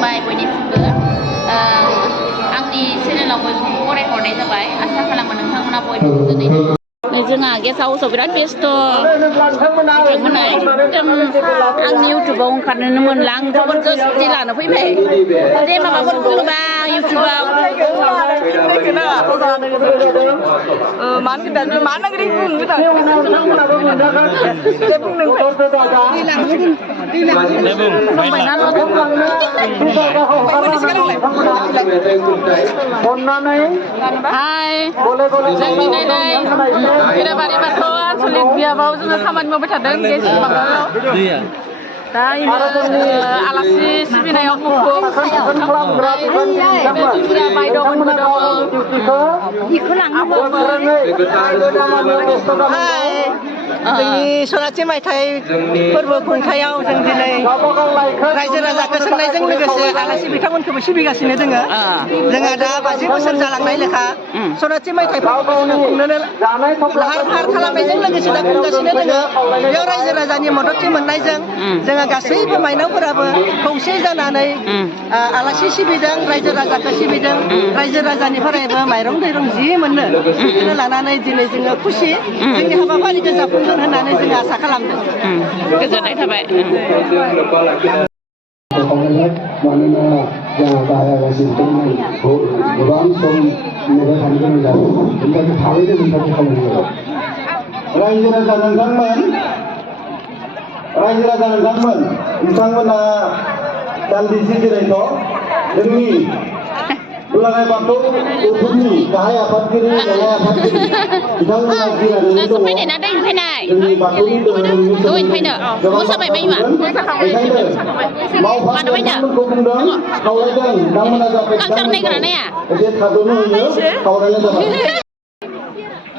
खुलुमबाय बयनिसिमबो आंनि चेनेलाव बयबो फरायहरनाय जाबाय आसा खालामो नोंथांमोना बयबो गोजोनै जोंहा गेस्ट हाउसआव बिराद बेस्थ' मोननाय आंनि इउटुबाव ओंखारनोनो मोनला आं जबरदस्ति लानो फैबाय दे माबाफोर बुंनोबा इउटुबाव हाय जोंनि नायनाय बेराबारि बाथौ आनसलिक बियाबाव जोङो खामानि मावबाय थादों गेस्ट माबायाव दा आलासि सिबिनायाव मुखुब बायद'मोनबो दङ बेखौ जोंनि सनाथि मायथाइ फोरबो खुंथायाव जों दिनै रायजो राजाखौ सोंनायजों लोगोसे आलासि बिथांमोनखौबो सिबिगासिनो दोङो जोंहा दा 50 बोसोर जालांनाय लेखा सनाथि मायथाइ फोरबोखौ खुंनो लाहार फाहार खालामनायजों लोगोसे दा खुंगासिनो दोङो बेयाव रायजो राजानि मददथि मोननायजों जोङो गासैबो मायनावफोराबो खौसे जानानै आलासि सिबिदों रायजो राजाखौ सिबिदों रायजो राजानिफ्रायबो माइरं दैरं जि मोनो बेखौनो लानानै दिनै जोङो खुसि जोंनि हाबाफारिखौ जाफुंगोन होननानै जों आसा खालामदों गोजोननाय थाबाय मानोना जोंहा बाहायालासिनो गोबां सम नेबाय थानो गोनां जादों बेनिखायनो थाबैनो जों खालामनाय जाबाय रायजो राजा नोंथांमोना दान्दिसे जिरायथ' जोंनि दुलाराय बाथौ गौथुमनि गाहाय आफादगिरि बिथांमोना जिरायनानै दङ जोंनि बाथौनि धोरोमनि सोमोन्दै गोबां बेखायनो मावफारिया बिथांमोनखौ बुंदों खावलायदों बिथांमोना जाबाय एसे थाद'नो होयो खावलायनाय जाबाय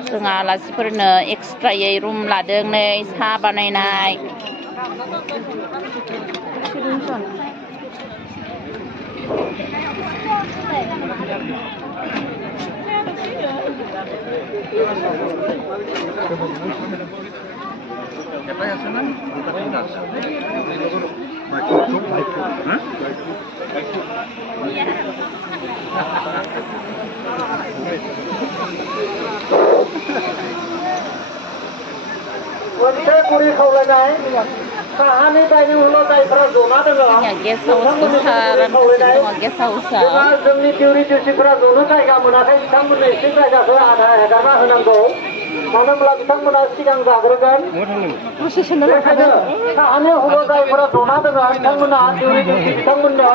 जोंहा आलासिफोरनो एक्सट्रायै रुम लादों नै साहा बानायनाय मोनसे गुरै खावलायनाय साहानि दाइनिं हलाव जायफोरा जना दङ जोंनि दिउरि दिउसिफोरा जनो जायगा मोनाखै बिथांमोननो एसे जायगाखौ हेगारना होनांगौ मानो होनब्ला बिथांमोना सिगां जाग्रोगोन बेखायनो साहानि हलाव जायफोरा जना दङ बिथांमोना दिउरि दिउसि बिथांमोननो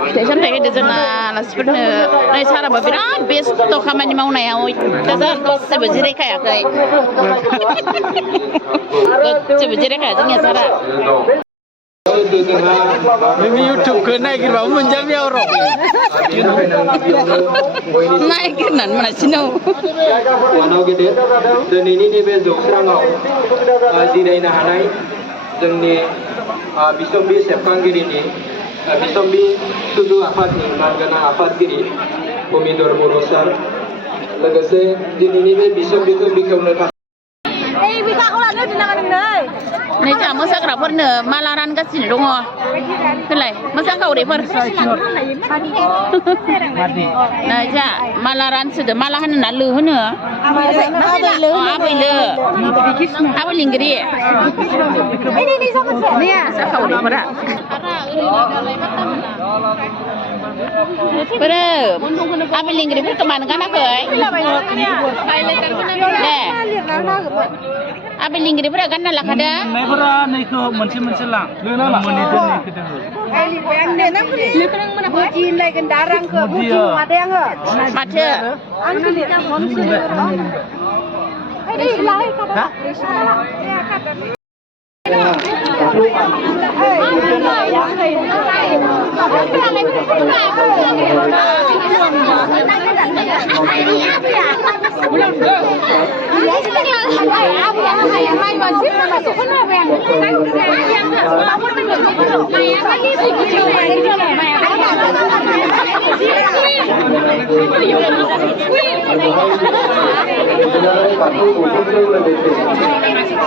फिथाइ सामथाइ होदो जोंहा आलासिफोरनो नै साराबो बिराद बेस्थ' खामानि मावनायाव दसेबो जिरायखायाखै दसेबो जिरायखाया जोंनिया सारा नोंनि इउटुबखौ नायगिरबाबो मोनजाबैयाव र' नायगिरनानै मोनासिनो दिनैनि नैबे जौस्राङाव जिरायनो हानाय जोंनि बिसम्बि सेबखांगिरिनि बिसम्बि सुजु आफादनि मानगोनां आफादगिरि भुमिधर बर' सार लोगोसे दिनैनि बे बिसम्बिखौ बेखेवनो थाखाय नै जोंहा मोसाग्राफोरनो माला रानगासिनो दङ होलाय मोसाखावरिफोर नै जोंहा माला रानसोदो माला होनोना लो होनो आबै लिंगिरि मोसाखावरिफोरा आबै लिंगिरिफोरखौ मानो गानाखै दे आबै लिंगिरिफोरा गानना लाखादो नैखौ मोनसे लां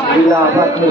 जिल्ला आफादनि